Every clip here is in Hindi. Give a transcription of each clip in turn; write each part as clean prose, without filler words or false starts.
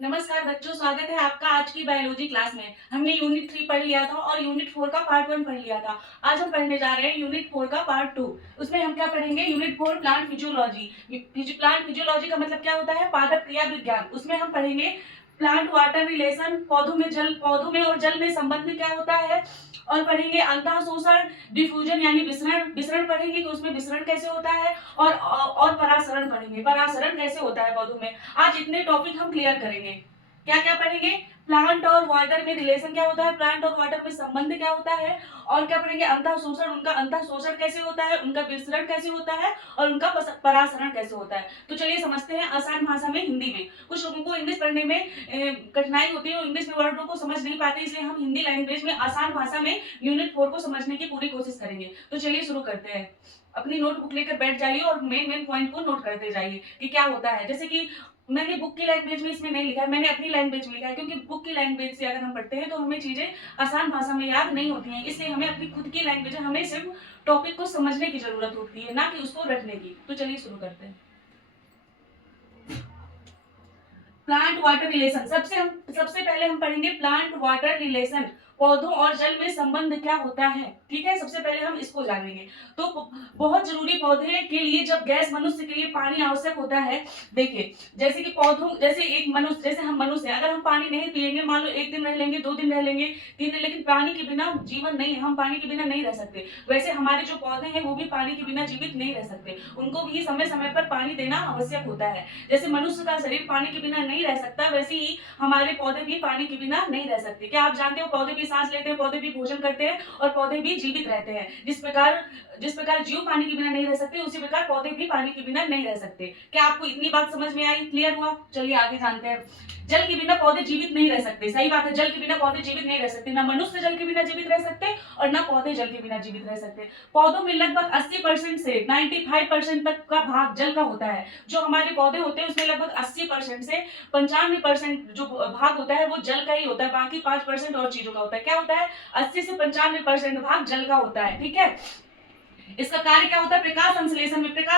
नमस्कार बच्चों, स्वागत है आपका आज की बायोलॉजी क्लास में। हमने यूनिट 3 पढ़ लिया था और यूनिट 4 का पार्ट 1 पढ़ लिया था। आज हम पढ़ने जा रहे हैं यूनिट 4 का पार्ट 2। उसमें हम क्या पढ़ेंगे? Unit 4 plant physiology. Plant physiology का मतलब क्या होता है? पादप क्रिया विज्ञान। उसमें हम पढ़ेंगे प्लांट वाटर रिलेशन, पौधों में और जल में संबंध क्या होता है, और पढ़ेंगे अंतः शोषण, डिफ्यूजन यानी विसरण विसरण पढ़ेंगे कि उसमें विसरण कैसे होता है, और परासरण पढ़ेंगे, परासरण कैसे होता है पौधों में। आज इतने टॉपिक हम क्लियर करेंगे। क्या क्या पढ़ेंगे? प्लांट और वाटर में रिलेशन क्या होता है, प्लांट और वाटर में संबंध क्या होता है, और क्या पढ़ेंगे अंतः शोषण, उनका अंतः शोषण कैसे होता है, उनका विसरण कैसे होता है, और उनका परासरण कैसे होता है। तो चलिए समझते हैं आसान भाषा में, हिंदी में। कुछ लोगों को इंग्लिश पढ़ने में कठिनाई होती है, इंग्लिश में वर्डों को समझ नहीं पाते, इसलिए हम हिंदी लैंग्वेज में आसान भाषा में यूनिट 4 को समझने की पूरी कोशिश करेंगे। तो चलिए शुरू करते हैं। अपनी नोटबुक लेकर बैठ जाइए और मेन पॉइंट को नोट करते जाइए कि क्या होता है। जैसे कि मैंने बुक की लैंग्वेज में इसमें नहीं लिखा है, मैंने अपनी लैंग्वेज में लिखा है, क्योंकि बुक की लैंग्वेज से अगर हम पढ़ते हैं तो हमें चीजें आसान भाषा में याद नहीं होती हैं, इसलिए हमें अपनी खुद की लैंग्वेज है, हमें सिर्फ टॉपिक को समझने की जरूरत होती है, ना कि उसको रटने की। तो चलिए शुरू करते हैं। प्लांट वाटर रिलेशन, सबसे पहले हम पढ़ेंगे प्लांट वाटर रिलेशन, पौधों और जल में संबंध क्या होता है। ठीक है, सबसे पहले हम इसको जानेंगे। तो बहुत जरूरी पौधे के लिए जब गैस मनुष्य के लिए पानी आवश्यक होता है। देखिए, जैसे कि पौधों, जैसे एक मनुष्य, जैसे हम मनुष्य हैं, अगर हम पानी नहीं पिएंगे, मान लो 1 दिन रह लेंगे, 2 दिन रह लेंगे, 3 दिन, लेकिन पानी के बिना जीवन नहीं है, हम पानी के बिना नहीं रह सकते। वैसे हमारे जो पौधे हैं वो भी पानी के बिना जीवित नहीं रह सकते, उनको भी समय समय पर पानी देना आवश्यक होता है। जैसे मनुष्य का शरीर पानी के बिना नहीं रह सकता, वैसे ही हमारे पौधे भी पानी के बिना नहीं रह सकते। क्या आप जानते हो, पौधे भी सांस लेते हैं, पौधे भी भोजन करते हैं, और पौधे भी जीवित रहते हैं। जिस प्रकार जीव पानी के बिना नहीं रह सकते, उसी प्रकार पौधे भी पानी के बिना नहीं रह सकते। क्या आपको इतनी बात समझ में आई, क्लियर हुआ? चलिए आगे जानते हैं। जल के बिना पौधे जीवित नहीं रह सकते, सही बात है, जल के बिना पौधे जीवित नहीं रह सकते, ना मनुष्य जल के बिना जीवित रह सकते और ना पौधे जल के बिना जीवित रह सकते। पौधों में लगभग 80% से 95% तक का भाग जल का होता है। जो हमारे पौधे होते हैं उसमें लगभग 80% से 95% जो भाग होता है वो जल का ही होता है, बाकी 5% और चीजों का होता है। क्या होता है? 80 से 95% भाग जल का होता है। ठीक है, इसका कार्य क्या होता है? प्रकाश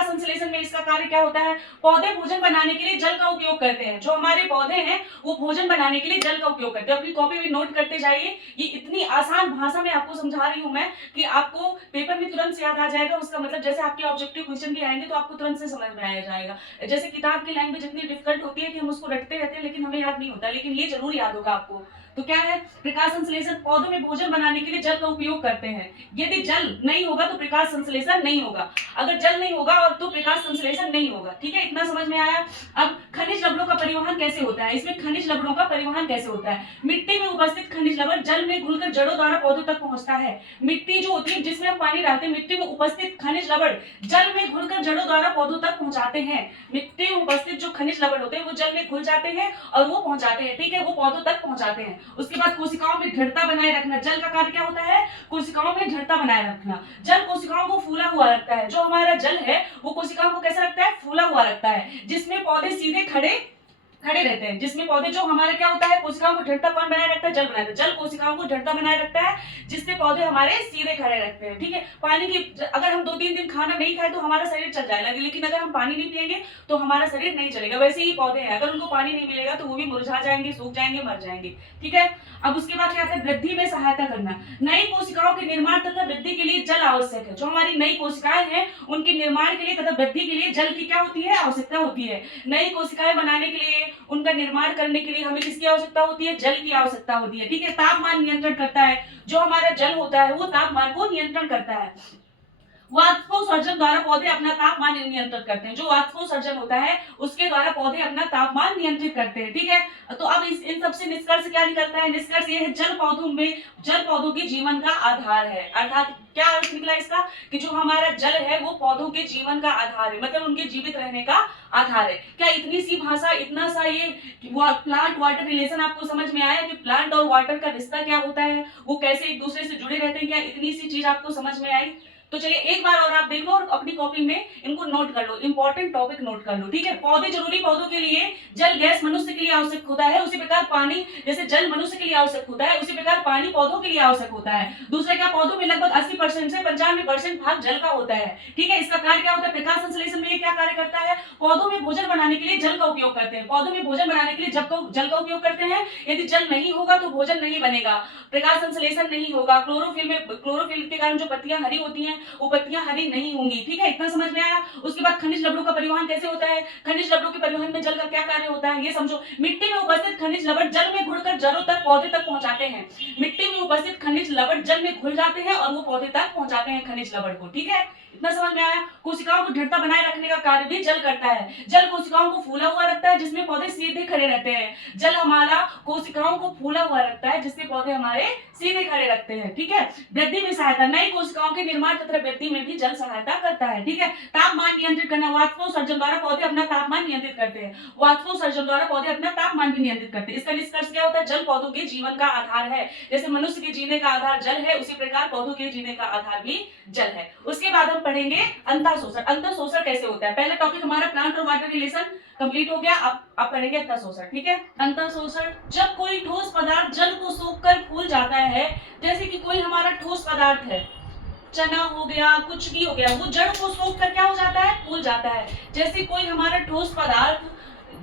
संश्लेषण में इसका कार्य क्या होता है? पौधे भोजन बनाने के लिए जल का उपयोग करते हैं। जो हमारे पौधे हैं वो भोजन बनाने के लिए जल का उपयोग करते हैं। अपनी कॉपी में नोट करते जाइए। ये इतनी आसान भाषा में आपको समझा रही हूं मैं कि आपको पेपर में तुरंत से याद आ जाएगा। उसका मतलब जैसे आपके ऑब्जेक्टिव क्वेश्चन भी आएंगे तो आपको तुरंत से समझ में आ जाएगा। जैसे किताब की लैंग्वेज इतनी डिफिकल्ट होती है कि हम उसको रटते रहते हैं लेकिन हमें याद नहीं होता, लेकिन ये जरूर याद होगा आपको। तो क्या है? प्रकाश संश्लेषण, पौधों में भोजन बनाने के लिए जल का उपयोग करते हैं। यदि जल नहीं होगा तो प्रकाश संश्लेषण नहीं होगा, अगर जल नहीं होगा और तो प्रकाश संश्लेषण नहीं होगा। ठीक है, इतना समझ में आया? अब खनिज लवणों का परिवहन कैसे होता है? इसमें खनिज लवणों का परिवहन कैसे होता है? मिट्टी में उपस्थित खनिज लवण जल में घुलकर जड़ों द्वारा पौधों तक पहुंचता है। मिट्टी जो होती है जिसमें हम पानी डालते हैं, मिट्टी में उपस्थित खनिज लवण जल में घुलकर जड़ों द्वारा पौधों तक पहुंचाते हैं। मिट्टी में उपस्थित जो खनिज लवण होते हैं वो जल में घुल जाते हैं और वो पहुंचाते हैं। ठीक है, वो पौधों तक पहुंचाते हैं। उसके बाद कोशिकाओं में दृढ़ता बनाए रखना, जल का कार्य क्या होता है? कोशिकाओं में दृढ़ता बनाए रखना। जल कोशिकाओं को फूला हुआ रखता है। जो हमारा जल है वो कोशिकाओं को कैसा रखता है? फूला हुआ रखता है, जिसमें पौधे सीधे खड़े रहते हैं। जिसमें पौधे, जो हमारे क्या होता है, कोशिकाओं को दृढ़ता कौन बनाए रखता है? जल बनाए रखता है। जल कोशिकाओं को दृढ़ता बनाए रखता है, जिससे पौधे हमारे सीधे खड़े रखते हैं। ठीक है, पानी की, अगर हम 2-3 दिन खाना नहीं खाए तो हमारा शरीर चल जाएगा, लेकिन अगर हम पानी नहीं पिएंगे तो हमारा शरीर नहीं चलेगा। वैसे ही पौधे हैं, अगर उनको पानी नहीं मिलेगा तो वो भी मुरझा जाएंगे, सूख जाएंगे, मर जाएंगे। ठीक है, अब उसके बाद क्या आता है? वृद्धि में सहायता करना। नई कोशिकाओं के निर्माण तथा वृद्धि के लिए जल आवश्यक है। जो हमारी नई कोशिकाएं हैं उनके निर्माण के लिए तथा वृद्धि के लिए जल की क्या होती है? आवश्यकता होती है। नई कोशिकाएं बनाने के लिए, उनका निर्माण करने के लिए हमें किसकी आवश्यकता होती है? जल की आवश्यकता होती है। ठीक है, तापमान नियंत्रण करता है। जो हमारा जल होता है वो तापमान को नियंत्रण करता है। वाष्पोत्सर्जन द्वारा पौधे अपना तापमान नियंत्रित करते हैं। जो वाष्पोत्सर्जन होता है उसके द्वारा पौधे अपना तापमान नियंत्रित करते हैं। ठीक है, तो अब इन सबसे निष्कर्ष क्या निकलता है? निष्कर्ष ये है, जल पौधों के जीवन का आधार है। अर्थात क्या अर्थ निकला इसका? कि जो हमारा जल है वो पौधों के जीवन का आधार है, मतलब उनके जीवित रहने का आधार है। क्या इतनी सी भाषा, इतना सा ये प्लांट वाटर रिलेशन आपको समझ में आया कि प्लांट और वाटर का रिश्ता क्या होता है, वो कैसे एक दूसरे से जुड़े रहते हैं? क्या इतनी सी चीज आपको समझ में आई? तो चलिए एक बार और आप देख लो और अपनी कॉपी में इनको नोट कर लो, इंपॉर्टेंट टॉपिक नोट कर लो, ठीक है। पौधे जरूरी, पौधों के लिए जल गैस मनुष्य के लिए आवश्यक होता है, उसी प्रकार पानी, जैसे जल मनुष्य के लिए आवश्यक होता है उसी प्रकार पानी पौधों के लिए आवश्यक होता है। दूसरा क्या, पौधों में लगभग 80% से 95% भाग जल का होता है, ठीक है। इसका कार्य क्या होता है, प्रकाश संश्लेषण में ये क्या कार्य करता है, पौधों में भोजन बनाने के लिए जल का उपयोग करते हैं, पौधों में भोजन बनाने के लिए जल का उपयोग करते हैं। यदि जल नहीं होगा तो भोजन नहीं बनेगा, प्रकाश संश्लेषण नहीं होगा, क्लोरोफिल के कारण जो पत्तियां हरी होती हैं वो पत्तियां हरी नहीं होंगी, ठीक है। इतना समझ में आया। उसके बाद खनिज लवणों का परिवहन कैसे होता है, खनिज लवणों के परिवहन में जल का क्या कार्य होता है ये समझो। मिट्टी में उपस्थित खनिज लवण जल में घुलकर जड़ों तक, पौधे तक पहुंचाते हैं। मिट्टी में उपस्थित खनिज लवण जल में घुल जाते हैं और वो पौधे तक पहुंचाते हैं खनिज लवण को, ठीक है। इतना समझ में आया। कोशिकाओं को दृढ़ता बनाए रखने का कार्य भी जल करता है। जल कोशिकाओं को फूला हुआ रखता है जिसमें पौधे सीधे खड़े रहते हैं। जल हमारा कोशिकाओं को फूला हुआ रखता है जिससे पौधे हमारे सीधे खड़े रखते हैं, ठीक है। वृद्धि में सहायता, नई कोशिकाओं के निर्माण तथा वृद्धि में भी जल सहायता करता है, ठीक है। तापमान नियंत्रित करना, वाष्पोत्सर्जन द्वारा पौधे अपना तापमान नियंत्रित करते हैं, वाष्पोत्सर्जन द्वारा पौधे अपना तापमान भी नियंत्रित करते हैं। इसका निष्कर्ष क्या होता है, जल पौधों के जीवन का आधार है। जैसे मनुष्य के जीने का आधार जल है उसी प्रकार पौधों के जीने का आधार भी जल है। उसके बाद हम पढ़ेंगे अंतःशोषण। अंतःशोषण कैसे होता है, पहला टॉपिक हमारा प्लांट और वाटर रिलेशन कंप्लीट हो गया। अब पढ़ेंगे अंतःशोषण, ठीक है। अंतःशोषण, जब कोई ठोस पदार्थ जल को सोखकर फूल जाता है, जैसे कि कोई हमारा ठोस पदार्थ है, चना हो गया, कुछ भी हो गया, वो जड़ को सोखकर क्या हो जाता है, फूल जाता है। जैसे कोई हमारा ठोस पदार्थ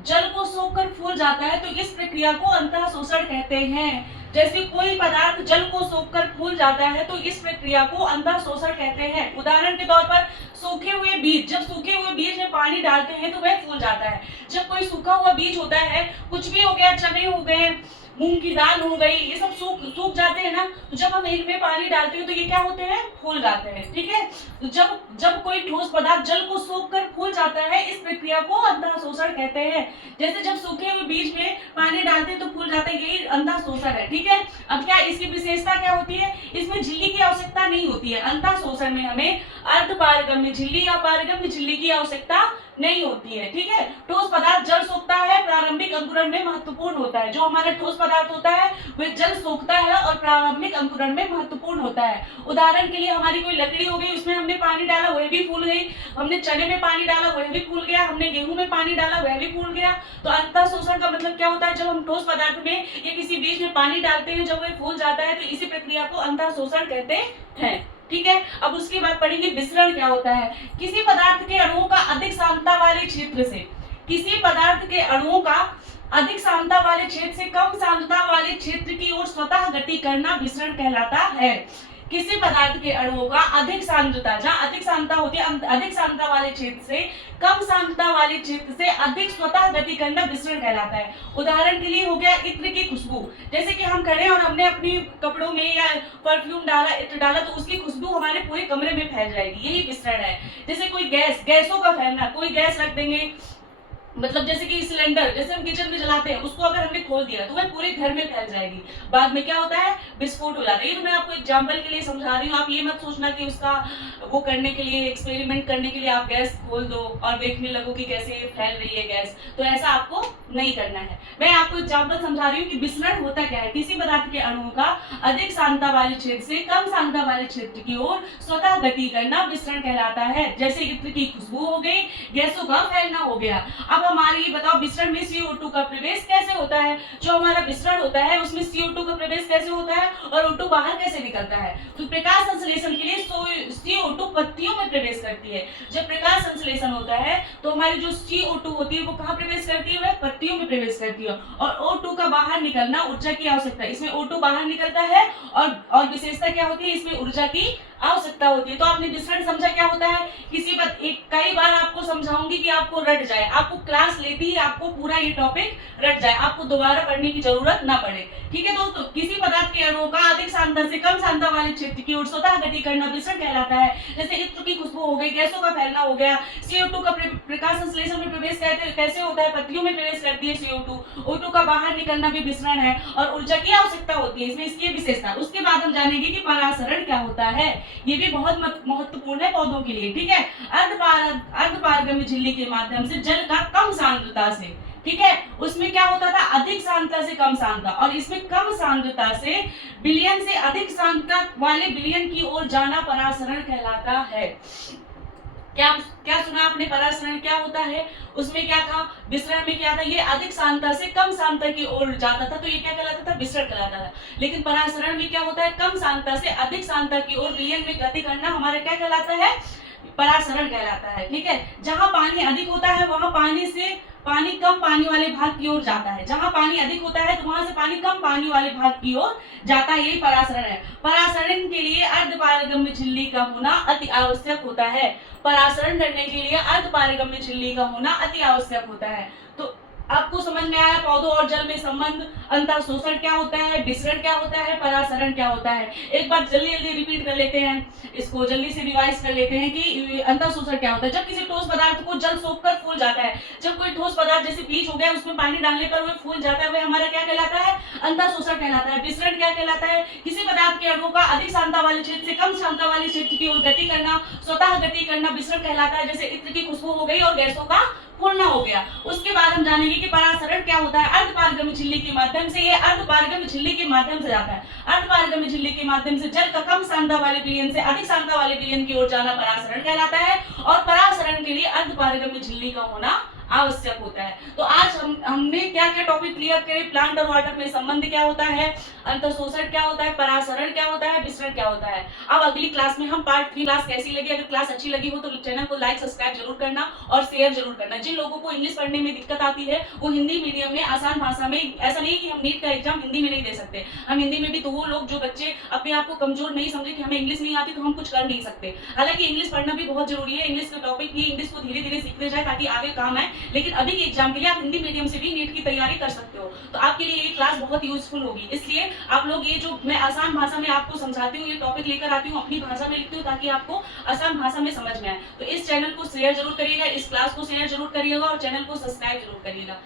जल को सोखकर फूल जाता है तो इस प्रक्रिया को अंतःशोषण कहते हैं। जैसे कोई पदार्थ जल को सोखकर फूल जाता है तो इस प्रक्रिया को अंतःशोषण कहते हैं। उदाहरण के तौर पर सूखे हुए बीज, जब सूखे हुए बीज में पानी डालते हैं तो वह फूल जाता है। जब कोई सूखा हुआ बीज होता है, कुछ भी हो गया, चने हो गए, मूंग की दाल हो गई, ये सब सूख जाते हैं ना, तो जब हम इनमें पानी डालते हैं तो ये क्या होते हैं, फूल जाते हैं, ठीक है। तो जब कोई ठोस पदार्थ जल को सोखकर फूल जाता है इस प्रक्रिया को अंतःशोषण कहते हैं। जैसे जब सूखे हुए बीज में पानी डालते हैं तो फूल जाते हैं, यही अंतःशोषण है, ठीक है। अब क्या इसकी विशेषता क्या होती है, इसमें झिल्ली की आवश्यकता नहीं होती है। अंतःशोषण में हमें अर्धपारगम्य झिल्ली या पारगम्य झिल्ली की आवश्यकता नहीं होती है, ठीक है। ठोस पदार्थ जल सोखता है, प्रारंभिक अंकुरण में महत्वपूर्ण होता है। जो हमारा ठोस पदार्थ होता है वह जल सोखता है और प्रारंभिक अंकुरण में महत्वपूर्ण होता है। उदाहरण के लिए हमारी कोई लकड़ी हो गई, उसमें हमने पानी डाला वह भी फूल गई, हमने चने में पानी डाला वह भी फूल गया, हमने गेहूं में पानी डाला वह भी फूल गया। तो अंतःशोषण का मतलब क्या होता है, जब हम ठोस पदार्थ में या किसी बीज में पानी डालते हैं जब वह फूल जाता है तो इसी प्रक्रिया को अंतःशोषण कहते हैं, ठीक है। अब उसके बाद पढ़ेंगे विसरण क्या होता है। किसी पदार्थ के अणुओं का अधिक सांद्रता वाले क्षेत्र से, किसी पदार्थ के अणुओं का अधिक सांद्रता वाले क्षेत्र से कम सांद्रता वाले क्षेत्र की ओर स्वतः गति करना विसरण कहलाता है। किसी पदार्थ के अणुओं का अधिक सांद्रता, जहाँ अधिक सांद्रता होती है, अधिक सांद्रता वाले क्षेत्र से कम सांद्रता वाले क्षेत्र से अधिक स्वतः गति करना विसरण कहलाता है। उदाहरण के लिए हो गया इत्र की खुशबू, जैसे कि हम खड़े और हमने अपनी कपड़ों में या परफ्यूम डाला, इत्र डाला, तो उसकी खुशबू हमारे पूरे कमरे में फैल जाएगी, यही विसरण है। जैसे कोई गैसों का फैलना, कोई गैस रख देंगे, मतलब जैसे कि सिलेंडर जैसे हम किचन में जलाते हैं, उसको अगर हमने खोल दिया तो वह पूरे घर में फैल जाएगी, बाद में क्या होता है, विस्फोट हो जाता है। ये तो मैं आपको एग्जांपल के लिए समझा रही हूँ, आप ये मत सोचना कि उसका वो करने के लिए, एक्सपेरिमेंट करने के लिए आप गैस खोल दो और देखने लगो कि कैसे फैल रही है गैस, तो ऐसा आपको नहीं करना है। मैं आपको एग्जाम्पल समझा रही हूँ कि विसरण होता क्या है। किसी पदार्थ के अणुओं का अधिक सांद्रता वाले क्षेत्र से कम सांद्रता वाले क्षेत्र की ओर स्वतः गति करना विसरण कहलाता है। जैसे इत्र की खुशबू हो गई, गैसों का फैलना हो गया। अब हमारे ये बताओ विसरण में CO2 का प्रवेश कैसे होता है। जो हमारा विसरण होता है उसमें CO2 का प्रवेश कैसे होता है और O2 बाहर कैसे निकलता है। तो प्रकाश संश्लेषण के लिए CO2 पत्तियों में प्रवेश करती है। जब प्रकाश संश्लेषण होता है तो हमारी जो CO2 होती है वो कहाँ प्रवेश करती है, वह पत्तियों में प्रवेश करती है। और O2 का बाहर निकलना ऊर्जा की आवश्यकता है, इसमें O2 बाहर निकलता है और विशेषता क्या होती है, इसमें ऊर्जा की आवश्यकता होती है। तो आपने विसरण समझा क्या होता है। कई बार आपको समझाऊंगी कि आपको रट जाए, आपको क्लास लेती ही आपको पूरा ये टॉपिक रट जाए, आपको दोबारा पढ़ने की जरूरत ना पड़े, ठीक है दोस्तों। किसी पदार्थ के अणुओं का अधिक सांद्रता से कम सांद्रता वाले क्षेत्र की ओर स्वतः गति करना विसरण कहलाता है। जैसे इत्र की खुशबू हो गई, गैसों का फैलना हो गया। CO2 का प्रकाश संश्लेषण में प्रवेश कैसे होता है, पत्तियों में प्रवेश करती है CO2। O2 का बाहर निकलना भी विसरण है और ऊर्जा की आवश्यकता होती है, इसमें इसकी विशेषता। उसके बाद हम जानेंगे कि परासरण क्या होता है, ये भी बहुत महत्वपूर्ण है पौधों के लिए, ठीक है। अर्धपारगम्य झिल्ली के माध्यम से जल का कम सांद्रता से, ठीक है, उसमें क्या होता था, अधिक सांद्रता सांद्रता से कम सांद्रता, और इसमें कम सांद्रता से बिलियन से अधिक सांद्रता वाले बिलियन की ओर जाना परासरण कहलाता है। क्या क्या सुना आपने? परासरण क्या होता है? उसमें क्या था? विसरण में क्या था? ये अधिक सांद्रता से कम सांद्रता की ओर जाता था, तो ये क्या कहलाता था? विसरण कहलाता था। लेकिन परासरण में क्या होता है? कम सांद्रता से अधिक सांद्रता की ओर विलयन में गति करना हमारा क्या कहलाता है? परासरण कहलाता है। ठीक है, जहां पानी अधिक होता है वहां पानी कम पानी वाले भाग की ओर जाता है। जहां पानी अधिक होता है तो वहां से पानी कम पानी वाले भाग की ओर जाता है, यही परासरण है। परासरण के लिए अर्धपारगम्य झिल्ली का होना अति आवश्यक होता है। परासरण करने के लिए अर्धपारगम्य झिल्ली का होना अति आवश्यक होता है। तो आपको समझ में आया पौधों और जल में संबंध, अंतर शोषण क्या होता है, विसरण क्या होता है, परासरण क्या होता है। एक बार जल्दी जल्दी रिपीट कर लेते हैं, इसको जल्दी से रिवाइज कर लेते हैं कि अंतर शोषण क्या होता है। जब किसी ठोस पदार्थ को जल सोखकर फूल जाता है, जब कोई ठोस पदार्थ जैसे बीज हो गया उसमें पानी डालने पर वह फूल जाता है, वह हमारा क्या कहलाता है? अंतर शोषण कहलाता है। विसरण क्या कहलाता है? किसी पदार्थ के अणुओं का अधिक सांद्रता वाले क्षेत्र से कम सांद्रता वाले क्षेत्र की ओर गति करना, स्वतः गति करना विसरण कहलाता है। जैसे इत्र की खुशबू हो गई और गैसों का फूलना हो गया। उसके बाद हम जानेंगे कि परासरण क्या होता है। अर्धपारगम्य झिल्ली के माध्यम से, ये अर्धपारगम्य झिल्ली के माध्यम से जाता है। अर्धपारगम्य झिल्ली के माध्यम से जल का कम सांद्रता वाले विलयन से अधिक सांद्रता वाले विलयन की ओर जाना परासरण कहलाता है, और परासरण के लिए अर्धपारगम्य झिल्ली का होना आवश्यक होता है। तो आज हमने क्या क्या टॉपिक क्लियर करे? प्लांट और वाटर में संबंध क्या होता है, अंतर शोषण क्या होता है, परासरण क्या होता है, विसरण क्या होता है। अब अगली क्लास में हम पार्ट 3 क्लास कैसी लगी? अगर क्लास अच्छी लगी हो तो चैनल को लाइक सब्सक्राइब जरूर करना और शेयर जरूर करना। जिन लोगों को इंग्लिश पढ़ने में दिक्कत आती है वो हिंदी मीडियम में आसान भाषा में, ऐसा नहीं कि हम नीट का एग्जाम हिंदी में नहीं दे सकते, हम हिंदी में भी, तो वो लोग जो बच्चे अपने आप को कमजोर नहीं समझे कि हमें इंग्लिश नहीं आती तो हम कुछ कर नहीं सकते। हालांकि इंग्लिश पढ़ना भी बहुत जरूरी है, इंग्लिश का टॉपिक भी, इंग्लिश को धीरे धीरे सीखते जाए ताकि आगे काम आए। लेकिन अभी के एग्जाम के लिए आप हिंदी मीडियम से भी नीट की तैयारी कर सकते हो, तो आपके लिए ये क्लास बहुत यूजफुल होगी। इसलिए आप लोग ये जो मैं आसान भाषा में आपको समझाती हूँ, ये टॉपिक लेकर आती हूँ, अपनी भाषा में लिखती हूँ ताकि आपको आसान भाषा में समझ में आए। तो इस चैनल को शेयर जरूर करिएगा, इस क्लास को शेयर जरूर करिएगा और चैनल को सब्सक्राइब जरूर करिएगा।